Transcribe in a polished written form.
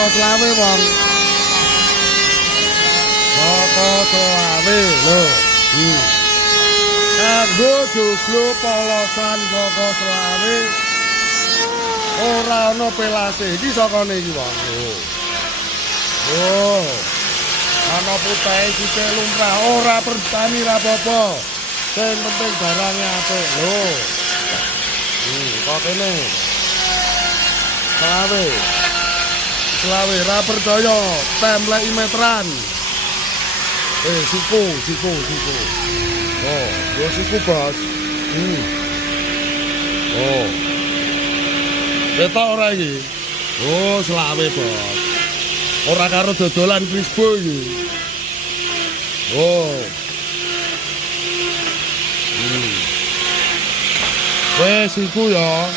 Saka selawe wong. Saka selawe lho. Kanggo joglo polosan saka selawe. Ora ana pelase. Iki sakane iki wong. Oh. Ana putih iki lumrah ora pertani ra apa-apa. Sing penting barangnya apik lho. Kok kene. Selawe ra percaya templek meteran. Siku. Oh, yo siku bos. Oh. Ketok ora iki? Oh, selawe bos. Ora karo dodolan Crispo iki. Oh. Wes iku ya.